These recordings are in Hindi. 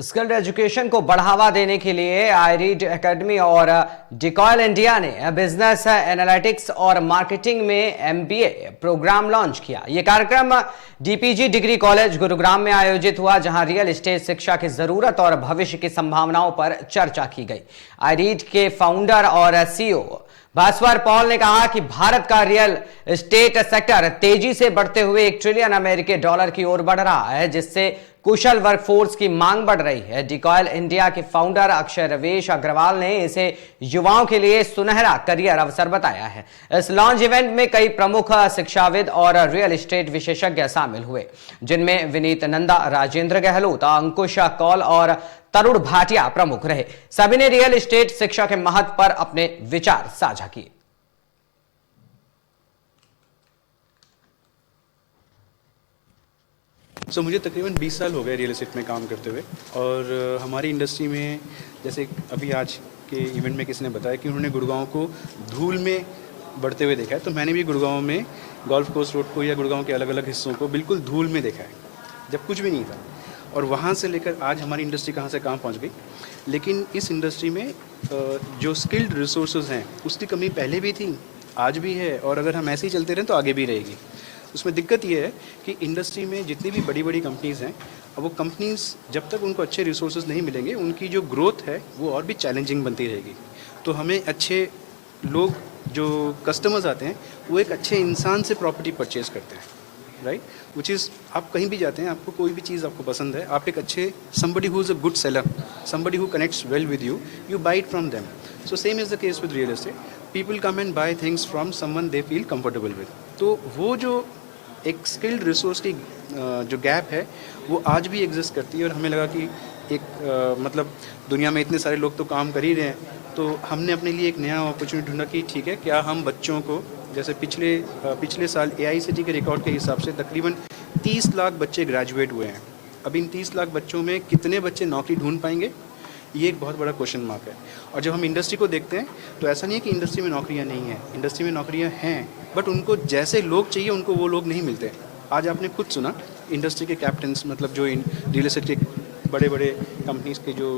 स्किल्ड एजुकेशन को बढ़ावा देने के लिए आईरीड एकेडमी और डिकॉयल इंडिया ने बिजनेस एनालिटिक्स और मार्केटिंग में एमबीए प्रोग्राम लॉन्च किया। यह कार्यक्रम डीपीजी डिग्री कॉलेज गुरुग्राम में आयोजित हुआ, जहां रियल एस्टेट शिक्षा की जरूरत और भविष्य की संभावनाओं पर चर्चा की गई। आईरीड के फाउंडर और सीईओ भास्वर पॉल ने कहा कि भारत का रियल एस्टेट सेक्टर तेजी से बढ़ते हुए $1 ट्रिलियन अमेरिकी डॉलर की ओर बढ़ रहा है, जिससे कुशल वर्कफोर्स की मांग बढ़ रही है। डिकॉयल इंडिया के फाउंडर अक्षय रवेश अग्रवाल ने इसे युवाओं के लिए सुनहरा करियर अवसर बताया है। इस लॉन्च इवेंट में कई प्रमुख शिक्षाविद और रियल एस्टेट विशेषज्ञ शामिल हुए, जिनमें विनीत नंदा, राजेंद्र गहलोत, अंकुश कौल और तरुण भाटिया प्रमुख रहे। सभी ने रियल एस्टेट शिक्षा के महत्व पर अपने विचार साझा किए। मुझे तकरीबन 20 साल हो गए रियल एस्टेट में काम करते हुए, और हमारी इंडस्ट्री में जैसे अभी आज के इवेंट में किसी ने बताया कि उन्होंने गुड़गांव को धूल में बढ़ते हुए देखा है, तो मैंने भी गुड़गांव में गोल्फ कोर्स रोड को या गुड़गांव के अलग अलग हिस्सों को बिल्कुल धूल में देखा है, जब कुछ भी नहीं था। और वहाँ से लेकर आज हमारी इंडस्ट्री कहाँ से कहाँ पहुँच गई। लेकिन इस इंडस्ट्री में जो स्किल्ड रिसोर्सेज हैं उसकी कमी पहले भी थी, आज भी है, और अगर हम ऐसे ही चलते रहें तो आगे भी रहेगी। उसमें दिक्कत ये है कि इंडस्ट्री में जितनी भी बड़ी बड़ी कंपनीज़ हैं, अब वो कंपनीज़ जब तक उनको अच्छे रिसोर्सेज नहीं मिलेंगे, उनकी जो ग्रोथ है वो और भी चैलेंजिंग बनती रहेगी। तो हमें अच्छे लोग, जो कस्टमर्स आते हैं, वो एक अच्छे इंसान से प्रॉपर्टी परचेज करते हैं, राइट। विच इज़, आप कहीं भी जाते हैं, आपको कोई भी चीज़ आपको पसंद है, आप एक अच्छे somebody who is a good seller, somebody who connects well with you, you buy it from them. So same is the case with real estate. People come and buy things from someone they feel comfortable with. तो वो जो एक स्किल्ड रिसोर्स की जो गैप है वो आज भी एग्जिस्ट करती है, और हमें लगा कि एक मतलब दुनिया में इतने सारे लोग तो काम कर ही रहे हैं, तो हमने अपने लिए एक नया अपॉर्चुनिटी ढूंढा कि ठीक है, क्या हम बच्चों को, जैसे पिछले साल AICTE के रिकॉर्ड के हिसाब से तकरीबन 30 लाख बच्चे ग्रेजुएट हुए हैं। अब इन 30 लाख बच्चों में कितने बच्चे नौकरी ढूंढ पाएंगे, ये एक बहुत बड़ा क्वेश्चन मार्क है। और जब हम इंडस्ट्री को देखते हैं तो ऐसा नहीं है कि इंडस्ट्री में नौकरियां नहीं हैं, इंडस्ट्री में नौकरियां हैं, बट उनको जैसे लोग चाहिए उनको वो लोग नहीं मिलते। आज आपने खुद सुना, इंडस्ट्री के कैप्टन्स, मतलब जो रियल एस्टेट के बड़े बड़े कंपनीज़ के जो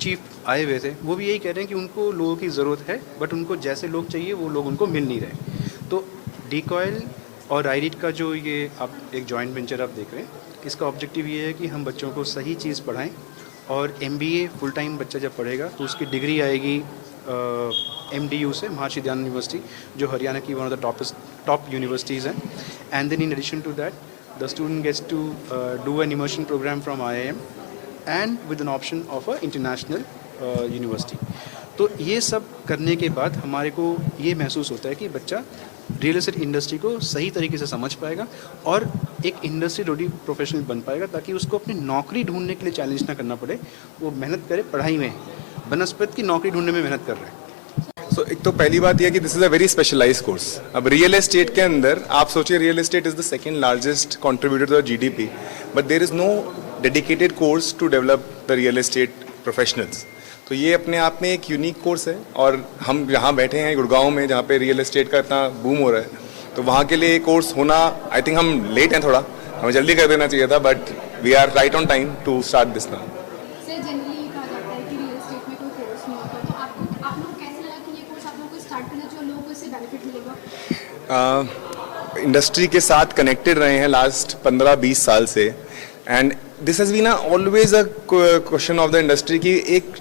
चीफ आए हुए थे, वो भी यही कह रहे हैं कि उनको लोगों की ज़रूरत है, बट उनको जैसे लोग चाहिए वो लोग उनको मिल नहीं रहे। तो डिकॉयल और आईरीड का जो ये आप एक जॉइंट वेंचर आप देख रहे हैं, इसका ऑब्जेक्टिव ये है कि हम बच्चों को सही चीज़ पढ़ाएं, और MBA फुल टाइम बच्चा जब पढ़ेगा तो उसकी डिग्री आएगी MDU से, महर्षि दयानंद यूनिवर्सिटी, जो हरियाणा की one of the top universities हैं। And then in addition to that the student gets to do an immersion programme from IIM and with an option of a international university. तो ये सब करने के बाद हमारे को ये महसूस होता है कि बच्चा रियल एस्टेट इंडस्ट्री को सही तरीके से समझ पाएगा और एक इंडस्ट्री रेडी प्रोफेशनल बन पाएगा, ताकि उसको अपनी नौकरी ढूंढने के लिए चैलेंज ना करना पड़े। वो मेहनत करे पढ़ाई में, बनस्पत की नौकरी ढूंढने में मेहनत कर रहे हैं। एक तो पहली बात यह कि this is a very specialise course. अब रियल एस्टेट के अंदर आप सोचिए, real estate is the second largest contributor to GDP, but there is no dedicated course to develop the real estate professionals. तो ये अपने आप में एक यूनिक कोर्स है, और हम जहाँ बैठे हैं गुड़गांव में, जहाँ पे रियल एस्टेट का इतना बूम हो रहा है, तो वहाँ के लिए कोर्स होना, आई थिंक हम लेट हैं थोड़ा, हमें जल्दी कर देना चाहिए था, but we are right on time to start this now. Generally कहा जाता है कि रियल एस्टेट में कोई कोर्स नहीं होता, तो आप लोग कैसे लगा कि ये कोर्स आप लोगों को स्टार्ट करना चाहिए, लोगों को इससे बेनिफिट मिलेगा? इंडस्ट्री के साथ कनेक्टेड रहे हैं लास्ट 15-20 साल से, and this has been always a question of the industry कि एक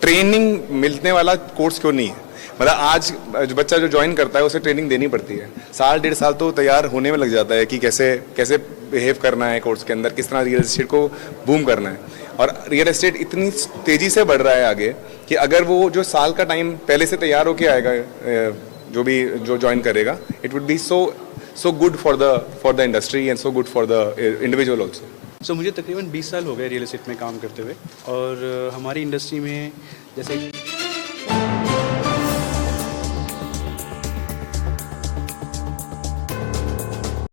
ट्रेनिंग मिलने वाला कोर्स क्यों नहीं है। मतलब आज जो बच्चा जो ज्वाइन करता है उसे ट्रेनिंग देनी पड़ती है, 1.5 साल तो तैयार होने में लग जाता है कि कैसे बिहेव करना है कोर्स के अंदर, किस तरह रियल एस्टेट को बूम करना है। और रियल एस्टेट इतनी तेज़ी से बढ़ रहा है आगे कि अगर वो जो साल का टाइम पहले से तैयार होके आएगा, जो ज्वाइन करेगा, it would be so good for the industry and so good for the individual also. मुझे तकरीबन 20 साल हो गए रियल एस्टेट में काम करते हुए, और हमारी इंडस्ट्री में जैसे